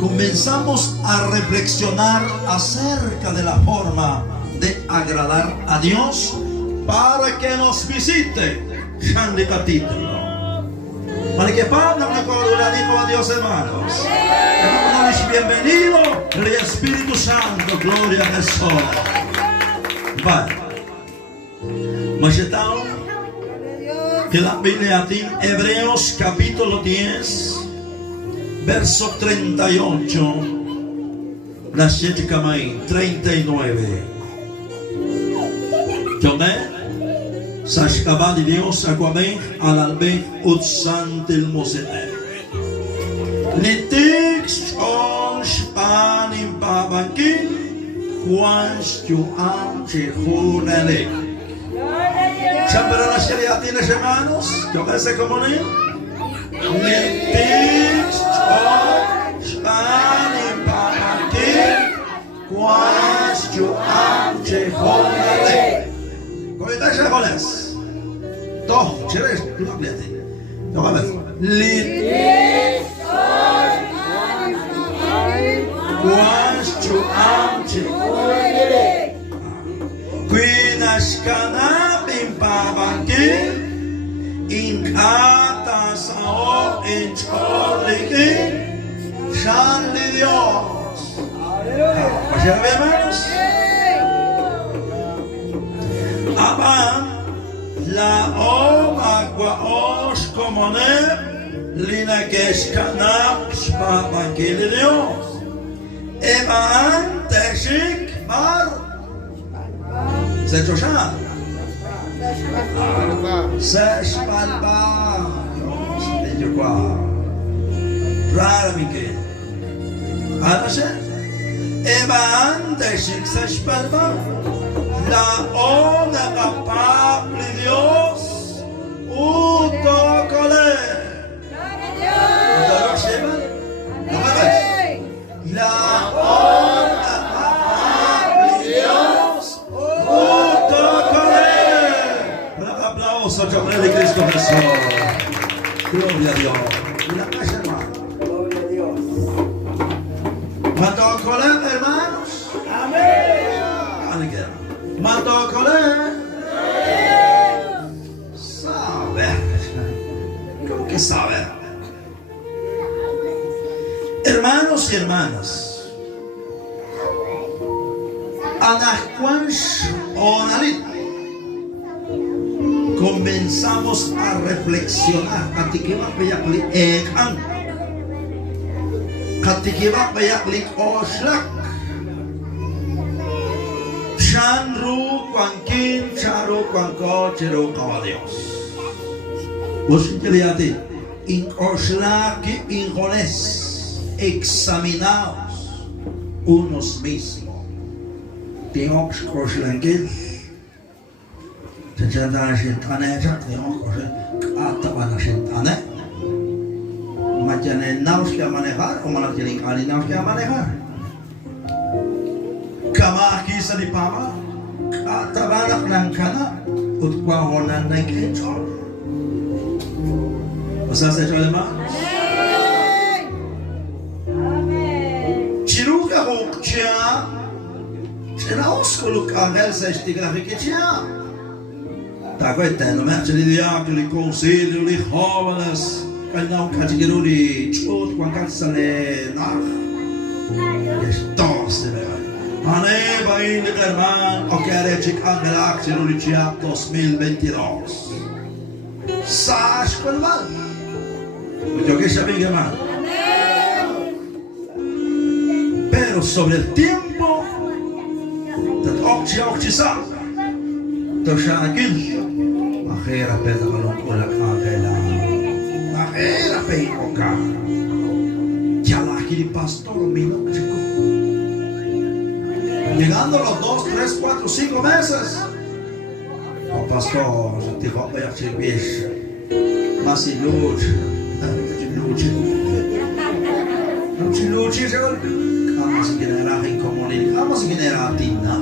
comenzamos a reflexionar acerca de la forma de agradar a Dios para que nos visite. Grande capítulo. Para que Pablo me dijo a Dios, hermanos. Bienvenido el Espíritu Santo, gloria a Jesús. Vale. Mas então, pela Bíblia em Hebreos capítulo 10, verso 38, na gente camai 39. Também, Sashkaba de Deus, aquamen, alalbe, utsantil mosete. Litik, panim babankin, quans tu amchehunale. Siempre la Sharia tiene hermanos, yo que sé cómo ni. Litik, panim babankin, quans tu amchehunale. Koyta şakoles. Toh, çereş, kulak leti. Yok evet. Litik, quans tu amchehunale. Quinas canabim pabankin, in atas ao in chorliki, San de Dios. ¿Pues ya vemos? Aban la omagua os comone, lina que es canaps pabankin de Dios. Evan teshik mar. Sechoshan. Seshpalba. Dice qua. Rara Michele. Anashe. Eva anteshik seshpalba. La onda capable Dios. Utokole. La onda capable Dios. Aplauso, nombre de Cristo Jesús. Gloria a Dios. Una casa, hermano. Gloria a Dios. Mató colé, hermanos. Amén. Mató colé. Sabe. ¿Cómo que sabe? Hermanos y hermanas. Anaquans onalit. Comenzamos a reflexionar. Katikiwak bayaklik ekan. Katikiwak bayaklik oslak. Shanru kwankin charu kwanko cheru kawa Dios. Usinkeliati. In oslaki injones. Examinaos unos mismos. Tengo que oslanquil. Tentang sentane aja, tengok orang kata mana sentane. Macam naus ke manejar, orang jadi kali naus ke manejar. Kama kisah di pama, kata mana nangkana, utkuah honan nangkin cor. Pasal saya cakap lemah. Ciruka hokcia, cenaus kalau kamel saya istiqah fikirnya. Tako è te, non è che gli diacoli, consigli, li jóvenes, che non categori di ciut, quan cazzo le nach. Estosse, Aneva in de German, o che recic angelak, ci rulicia 2022. Sash quel mal. Yo que sabía German. Pero sobre el tiempo, dat ook ci sa. Toshakil. Mahera pesa kalong kulak angela. Mahera pesa ka. Yalaki di pastor minok chico. Llegando los 2, 3, 4, 5 meses. Oh pastor, te va a ver si ves. Mas si luce. Non ci luce, se vuol. Come si chiederà in comunità? Come si chiederà a Tina?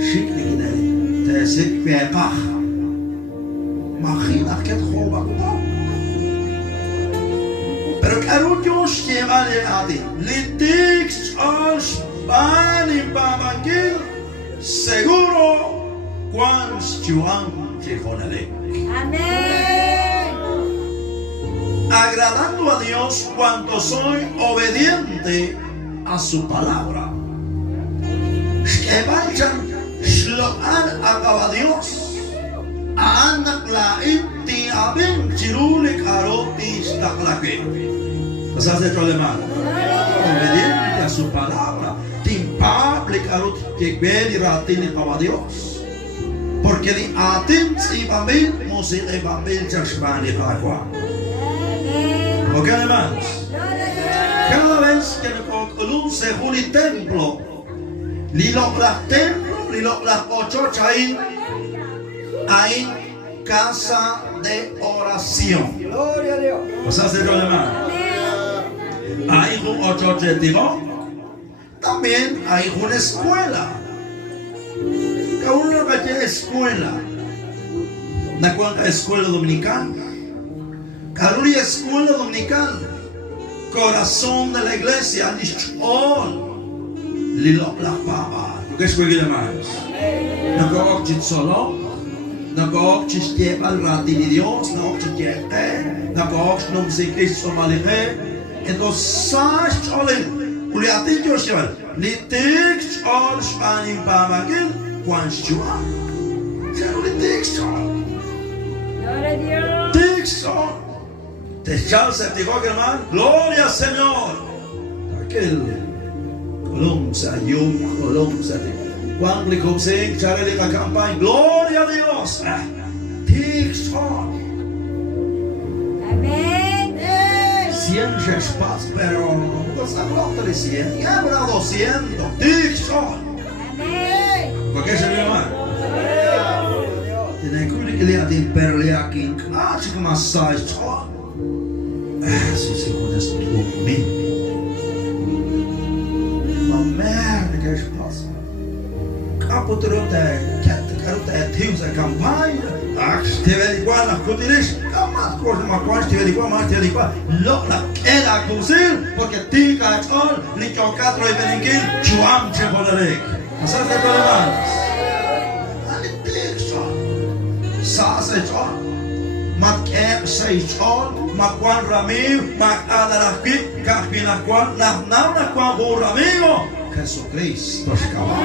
Schick di chiedere. Te si pepach. Imagina que es joven. Pero Carullos lleva a ti. Litix os van y pamangil. Seguro cuans chuan chijonale. Amén. Agradando a Dios cuando soy obediente a su palabra. Shkebanchan shloan agaba Dios. Anak lain ti abin chirulik aroti staklake. ¿Qué has hecho alemán? Obediente a su palabra. Timpable arot que veni ratini agaba Dios. Porque ni atin si bambil musi e bambil chashmani aqua. ¿Ok, hermanos? Cada vez que el se juli templo, li lo la templo, li lo la ocho chain, hay casa de oración. Gloria a Dios. O sea, se lo demás. Hay un ocho chetiro. También hay una escuela. Cada uno que tiene escuela. ¿De cuánta escuela dominicana? Cada una escuela dominicana. Corazón de la iglesia. Lilo la papa. ¿Qué es que demás? No cojo solo. No cojo lleva el ratín de Dios. No cojo lleva. No cojo no se quiso malije. Entonces, ¿sabes cholen? Uliatin yo lleva. Ni tix all Spain pamagil. Cuántos chuan. Ya no le tix chol. Gloria a Dios. Tix chol. Te echas certificado, hermano. Gloria al Señor. Aquel colón se ayuda, colón se ayuda. Cuando le consiguen echarle la campaña, gloria a Dios. Tix chol. Amén. 100 espacios, pero no se habló de 100. Ya habrá 200. Tix chol. Amén. ¿Por qué se ve mal? Tiene que ir a imperle aquí. Ah, chico, más 6 chol. Si se conhece tudo bem. Uma merda que eles passam. Capturou até tios a campanha. Estiver igual na cotidiana. Mas coisa uma coisa, estiver igual, mas estiver igual. Lola era cozinha, porque tinha que all, nem que o quatro e beniguin, chuam chepolarek. Mas sabe que é mais? Ali tem só. Sasa só. Mat e sei só. Makwan Ramiro, Macadaraki, Carpinacwan, Narnakwan, Ramiro, Jesus Cristo, escalado.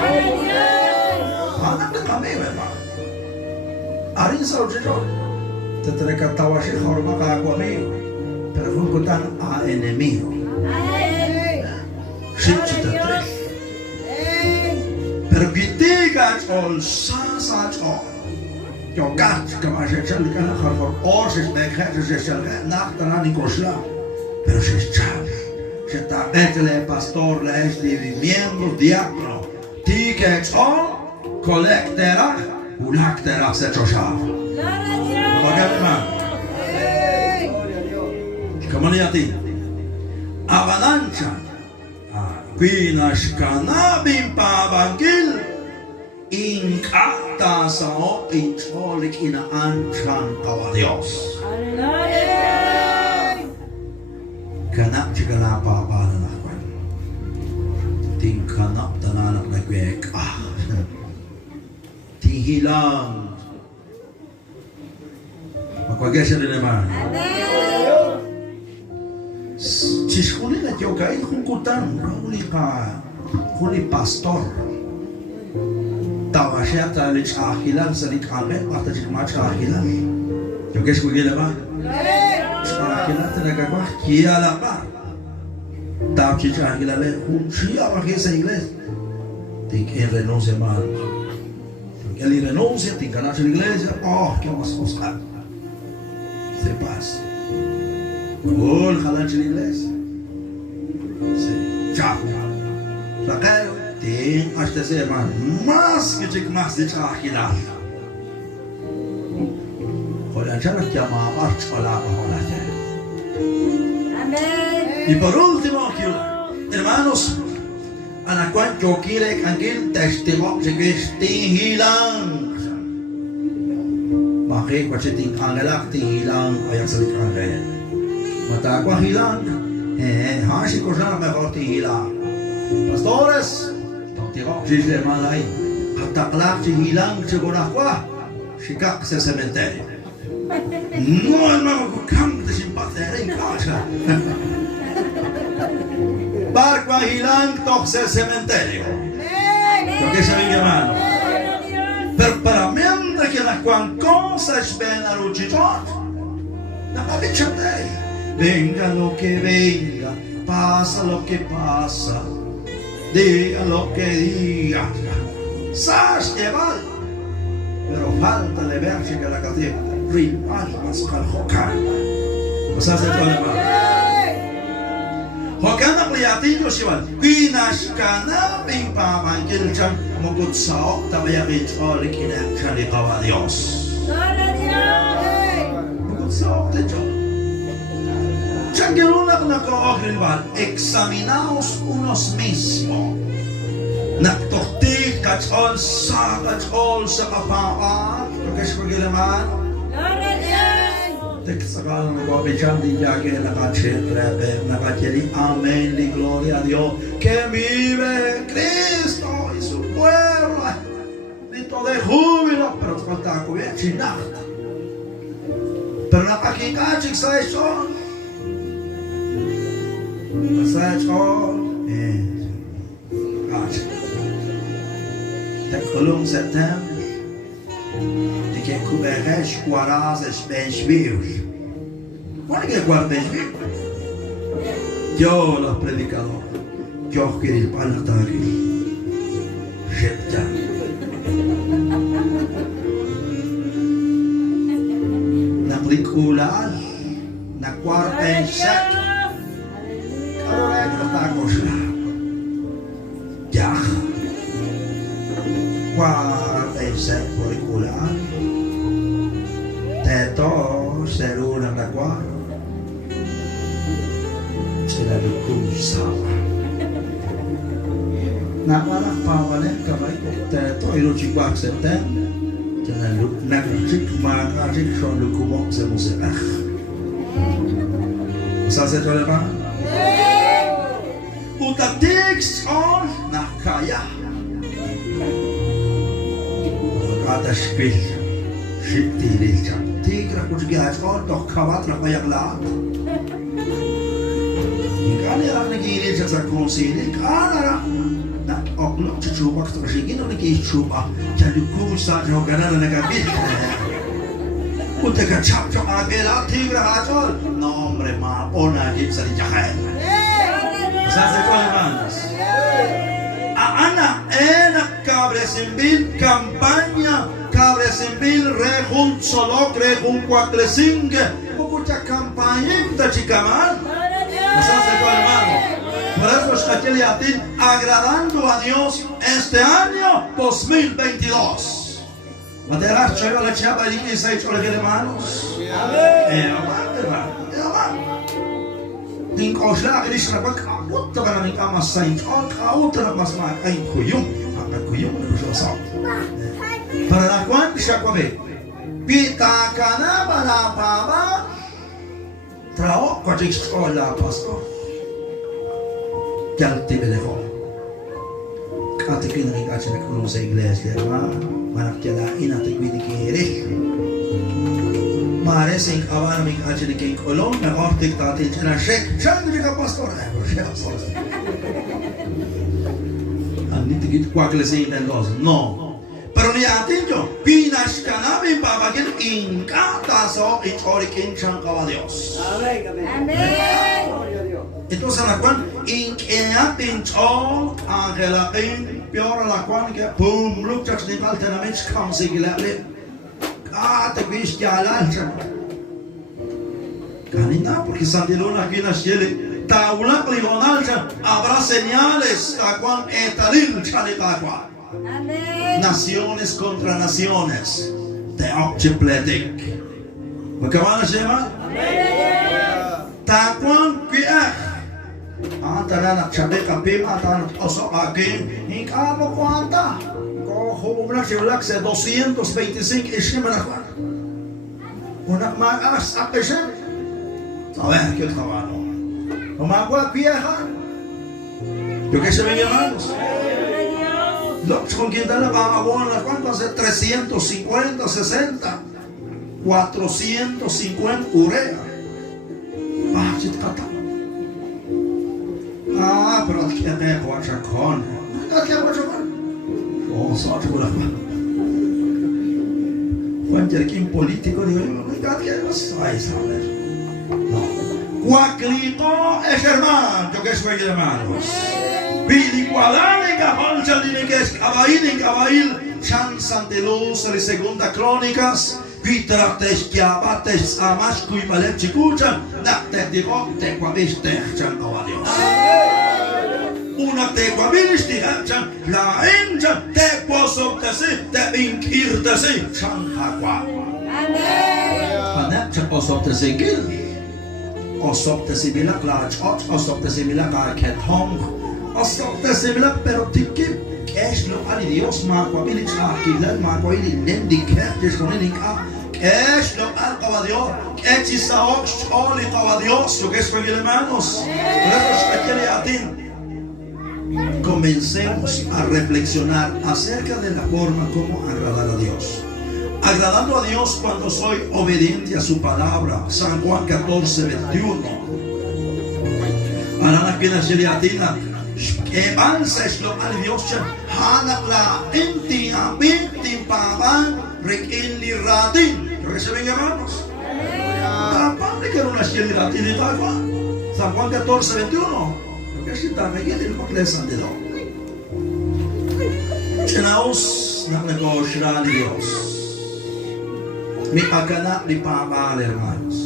Anak kami memang. Hari saudara, tetapi kata wasi hormat kami, perbuatan a enemigo. Sipci terus. Pergitikan all sasa all. Jag gatt kan man säga att kan ha för års med kanske så natten han i Kosla. Pero se sabe. Se está betele pastor les de miembro diácono. Tickets all collectera ulaktera se chocha. Come on yati. Avalancha. Quina scanabim pavangil. In cada sao in cholik in anchan a Dios. Kanak chikana pa na kwan. Ting kanak tananak na kwek. Ting hilang. Magkwagya rin naman. Chishkuli na tiyo kain hungkutan. Huli pastor. Tawasya talik ahilan sa likangit at jikmat ahilan. Yung guys ko gila ba? Ahilan talaga ba? Kiyala ba? Tapos ahilan le kung siya bakit sa iglesia. Ting renuncia man. Ele renuncia, ting kana sa iglesia. Oh, que mas cosas. Se pasa. Kol halan sa iglesia. Se chao. Sakay. Tem hasta ser mais que diga mais de aquilo. Olha já que a mãe fala para Amén. Y por último, hermanos, ana cuanto quiere que testimonio que esté hilang. Bakit kasi ting angalak ting hilang ayang salik angay. Matagua hilang. Hashi ko siya na mejor ti hilang. Pastores, tiro, jisle malay. Hataklak si hilang si gunakwa. Shikak sa cementerio. No, hermano, kang de simpatera en casa. Barco hilang tok sa cementerio. Lo que saben, hermano. Pero para mientras que las cosas ven a luchar, nakabitsate. Venga lo que venga, pasa lo que pasa, diga lo que diga, sas eval, pero falta de verse que la cadena rival más caljocar. ¿Vas a hacer problema? Hokana pliatillo siwan, pinas kana pimpa mangil chan mogut sao tabayakit olik ina chani kawa Dios. Mogut sao techo. Changeruna na ko rival, examinaos unos mismos. Naktortik kachol sa kapaa, kasi pagilaman. Texagal na ko bichang di jage nakacheli, amen, di gloria a Dios, que vive Cristo y su pueblo. Dito de júbilo, pero falta ko bien chinata. Pero napakikachik sa ison. Massage all Tekulung September de que cuberes guarazes benchvios. ¿Cuál es el benchvio? Yo los predicadores, yo quiero ir para la tarde. Jepta. Na película, na quarta en set. Ya, cuarta y seis películas, teto seruna la cual, será de cruzada. Nama lah pawanek kamai teto ilucikuak setem, jangan lupa nak cik mana cik soal lukubok semuselah. Saya boleh pak? Utatik on nakaya. Kata spil, shipti licha. Tigra kujigas on doch kawat nak mayak laat. Ikani rak nagilid sa konsili, kana na oklok chupa kstrashigin o nagichupa. Jadi kusa jo kana na nagabil. Utaka chap jo agela tigra hachol. No hombre ma ona gipsa di jahay. Sasa kwa hermanos, anak cabre simbil kampanya cabre simbil rehun solok rehun cuatlesingue mucha campaña kita chikaman. Sasa kwa hermanos, por eso es que agradando a Dios este año 2022. Materás choyo la chapa y que se hecho los hermanos. Din kosla ini serba kaut teman kami kamas sains all kaut teman mas mak kain kuyung na bersama. Perlakuan siapa pita kana bala baba trao kajik sekolah pastor. Jalti beleho. Katikin ring aja nak sa iglesia manak jala ina tikwidi kiri. Mare sing awan ming aja di keng kolong na ortik tatil chana shek chan di ka pastor ani tigit kwakle sing den los no pero ni atin yo pinas kanabin babagin inka taso ichorikin chan kawa Dios Amen. ito sa nakwan inkea pinchol angela pin piora lakwan ke pum luk chaks ni alternaments kam sigilale te quis jalan kanina porque Santilona aquí naciele taula pligonal habrá señales tacuan etalil chale tacuan naciones contra naciones de occhipletic ¿qué van a llevar? tacuan piach antara nak chabe kapim antara osok akin hingkamo kuanta Hubungan siulak sa 225 isim na kwan. Unak maas akisem. A ver, ¿qué otra mano? No me acuerdo, vieja. Yo que se ven, hermanos. ¿Con quién está la vagabona? ¿Cuánto hace? 350, 60, 450 urea. Pero aquí hay que guachacón. Aquí hay guachacón. Oh, sorte por acá. Cualquier político, digo, aquí hay guachacón. No. Cuaclito es hermano, yo que soy hermanos. Pidigualán en Gabón, Chalín que es Cabail, Chansan de Luz, en Segunda Crónicas, Pitrates, Kiabates, Amashku y Malep Chikucha, Nakte de Gokte, Quaviste, Chanko a Dios. Una te Quaviste, la Enja, te Posoptasi, te Inkirtasi, Chanhaqua. Anep, Posoptasi Gil. Osoptasi Villa Klach, Osoptasi Villa Garket Hong. Osoptasi Villa, pero Tikip. Es lo que Dios me ha comido aquí, me ha comido nendicas con el inca. Es lo que Dios, es Isaok, Oli que Dios, yo que soy hermanos. Comencemos a reflexionar acerca de la forma como agradar a Dios. Agradando a Dios cuando soy obediente a su palabra. San Juan 14, 21. Ahora aquí en la Sheliatina. Que avances lo al Dios Hanak la intia binti pavan requili radin. ¿Reciben hermanos? Tampoco le quiero una Sheliatina y tal cual. San Juan 14, 21. Porque si está me quiere el mocle santido. Chenaos na negosya ni Dios. Mi akana ni pavan hermanos.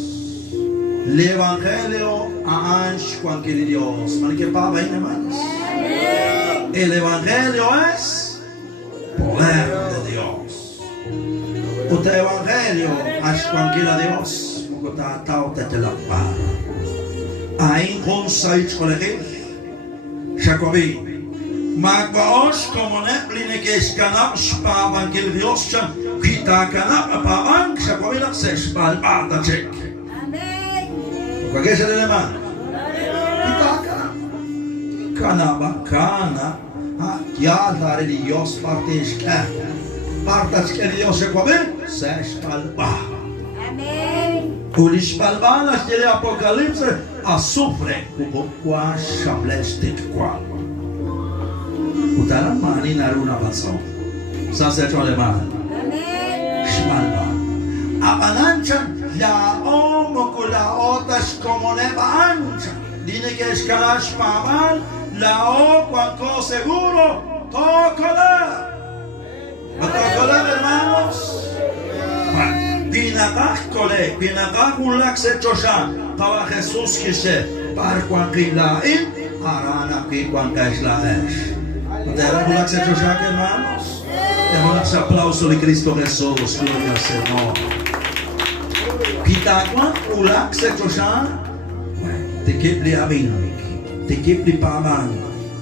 El Evangelio a Ansh Juan que Dios. ¿Qué pasa, hermanos? El Evangelio es poder de Dios. El Evangelio es Juan que Dios. Porque está te la para. Ahí con seis colegios. Jacobi. Magbaos como nepline que es canap spavan que Dios quita canap pavan. Jacobi la se spalbata check. ¿Qué es el hermano? Kana, ya la Dios partes que Dios se come, se espalba. Ulispalba la serie Apocalipse, azufre, como cual shablestic cual. Utaran mani naruna paso. Sasecho alemán. Spalba. Apananchan. La homo con la otas como neva ancha. Dile que es calash paval. La o cuanto seguro. Tócala. Tócala, hermanos. Pinagak ulak se chosha. Para Jesús que se. Para cuanto la in. Arana que cuanto es la es. ¿Te ulak se chosha, hermanos? Demos un aplauso de Cristo Jesús. Gloria al Señor. Pitakwa ulak se chosha te kipli abin te kipli paman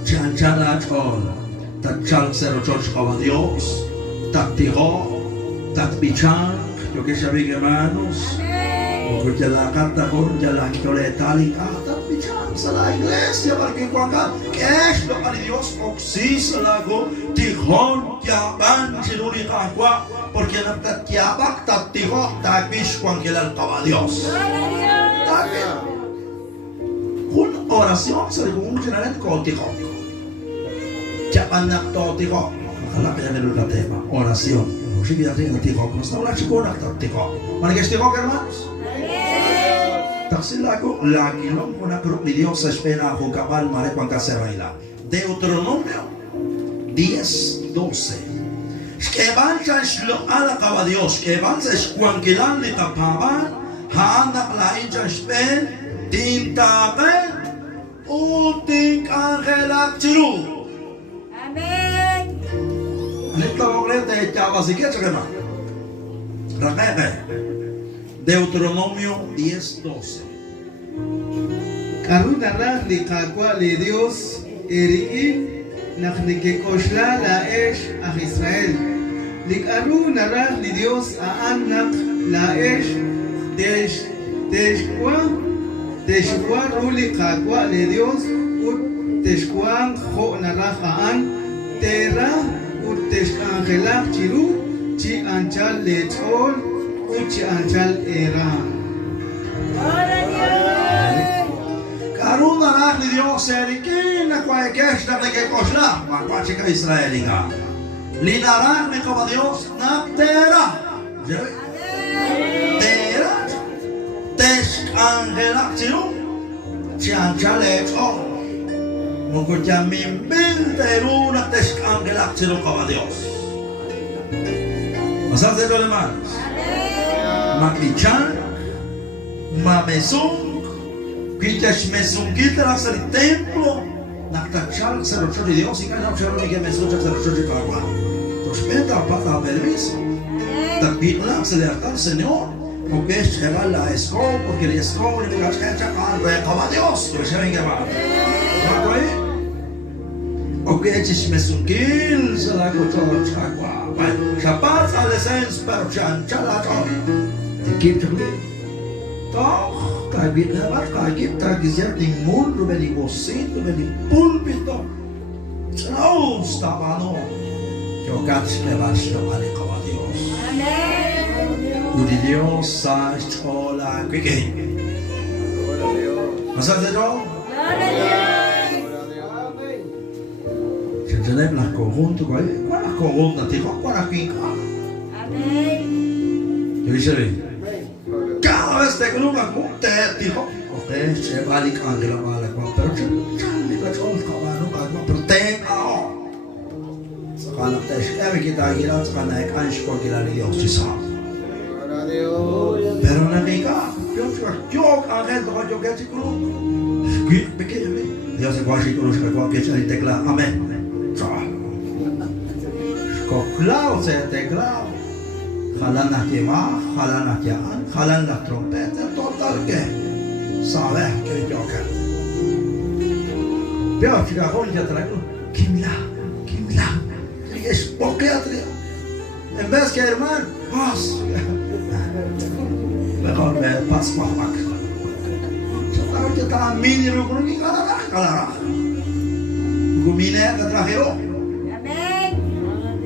chan achol tat chal sero choch kawa Dios tat tiro tat bichan yo que saben hermanos porque la carta con ya la tali tat bichan sa la iglesia porque cuando es lo que Dios oxisa la go tijón ya van chiruli kakwa porque la tatiabak tatiho tabish cuando el alcaba Dios. Una oración se le un general cotijo. Ya van a totijo. Ojalá que ya me lo tema. Oración. No sé qué hacer en tijo. No está una chica totijo. ¿Van a que estijo hermanos? Taxilaco la quilón una cruz de Dios espera a Jocabal mare cuando se baila. Deuteronomio 10:12. Que vancha lo ala cava Dios, que vancha es cuanquilan li tapaban, handa la hincha spen, tintaben, uting angela chiru. Amén. Nesta vogre de chava si que chama. Rakebe. Deuteronomio 10:12. Karuna rahli kakwa li Dios eriin nakhnike koshla la esh a Israel. Likaruna rahli Dios a anak la esh deshkwa Teshkuan ruli kakwa le Dios ut teshkuan jo narajaan tera ut teshkangelak chiru chi anchal lechol ut chi anchal eran. Karuna nach li Dios erikin na kwa ekesh na ke koshla ma kwa chika Israelinga. Li narach ni kwa Dios na tera. Tera. Tesh angelak chiru chi anchal lechol. Mungko jamin bil teru na tesh angelak chiru kwa Dios. Masal se dole manos. Makichan mamesung Quitas mesungita la ser templo Naktachal se lo de Dios y cada uno que mesunja se lo de Cagua. Tospeta para permiso. También la se le harta al Señor. Porque es que va la escoba, porque la escoba le diga que echa para el Dios. Que se venga más. ¿No hay? O que eches mesungil se la cochó Cagua. Bueno, Shabbat al esens pero chanchala chon. Te quito Doch, kai wird hebat, kai gibt da gesagt den Mund über die Bosin, über die Pulpit. Raus, da war noch. Yo ganz clever, no vale como Dios. Amen. Und Dios sagt, hola, quique. Was hat er da? Je ne la corrompe, quoi la corrompe, tu vois quoi la quique. Amen. Tu sais Cada vez que uno te dijo, ok, se va a ligar de la mala, pero se le va a chocar, pero tenga. Sekarang tes, kita kira sekarang ikan sekolah kira Dios sisa. Pero nanti kan, Dios angel tu kan juga cikgu, sekit pikir ni, Dios sekuasi terus kau kisah di tekla, amen. Sekolah saya tekla. Jalan la quema, jalan la llana, jalan la trompeta, total que sabes que yo que. Pero chica con ya traigo, Kimla, es porque atrio. En vez que hermano, pas, mejor me pas mamak. Sekarang kita mini rukun ini kalah. Gumine que trajeron. Amen.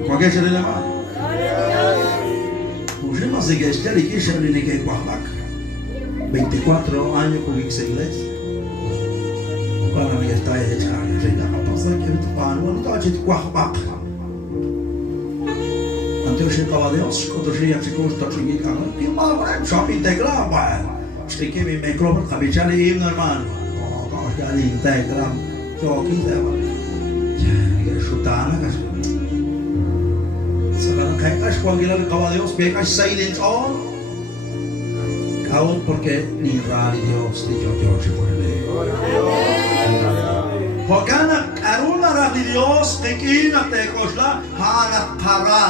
Cualquier se le llama. Pusimos de que este le quiso le que Guajac 24 años con esa iglesia cuando me está hecha reina a pasar que tu pan no está hecho Guajac antes se acaba Dios cuando se ya se costa chiquita que más para shopping de grava este que me micrófono cabichale y hermano oh ya le integram yo quise ya que sutana casi Sekarang kayak sekolah kawa Dios, bekas silent all. Kau porque ni rali Dios ni yo se pone. Porque aruna rali Dios ni kina te kosla hana para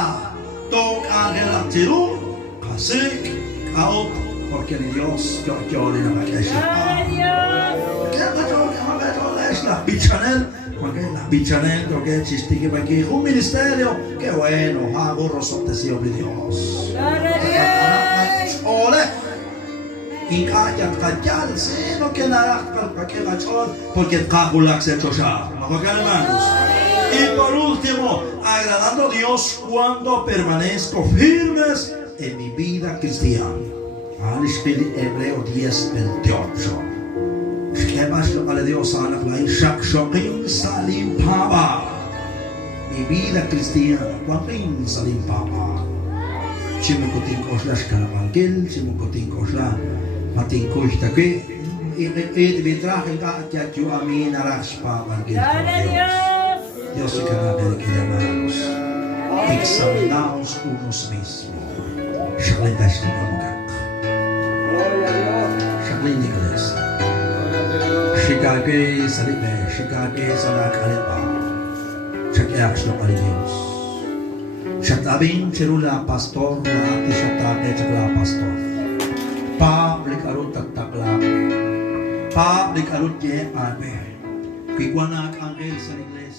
tok angel tiru kasik kau porque ni Dios yo ni nama kesha. Kita yo la bichanel. Porque la bichanel creo que existe que aquí un ministerio que bueno hago rosotesio de Dios ole y calla sino que nada que gachón porque calculax se chocha no hermanos y por último agradando a Dios cuando permanezco firmes en mi vida cristiana Hebreo 10:28 Kemas kepada Dios anak lain syak-syakin salim papa. Mi vida cristiana, wakin salim papa. Simukuting kosla sekarang mangkil, simukuting kosla mating kosla ke. Bitrah kita jaju amin aras papa mangkil. Dios sekarang dari kita manos. Examinaos unos mismos. Syalintas mengamukak. Syalin ikhlas. Chicago salibé, Chicago salak aleba. Chakiak slopali Dios. Chatabin cerula pastor la ati chatate cerula pastor. Pa likarut takla. Pa likarut je arbe. Kiguanak angel salibé.